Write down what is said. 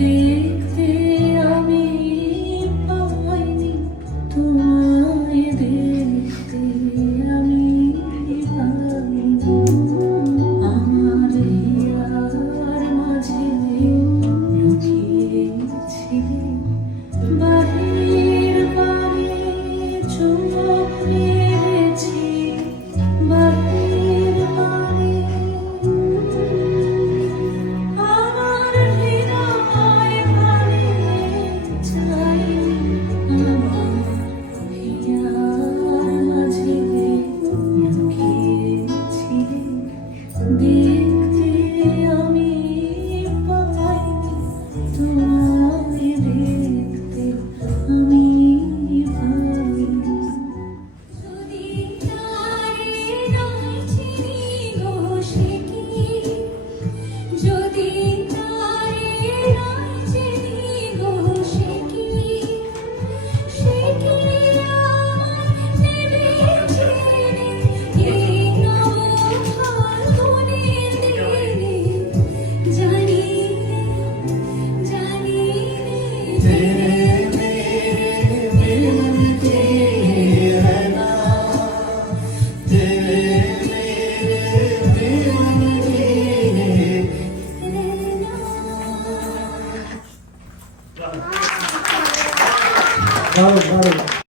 দেখতে আমি পাইনি তোমায়, দেখতে আমি পাইনি আমার হিয়ার মাঝে লুকিয়েছিলে বাহির পানে চুমুক মেরেছি বাহির পানে দেখতে আমি পাইনি তোমায়, দেখতে আমি পাইনি যদি তারে নয় চিনি গো সে কি, যদি তারে নয় চিনি গো সে কি, সে কি Bravo, bravo.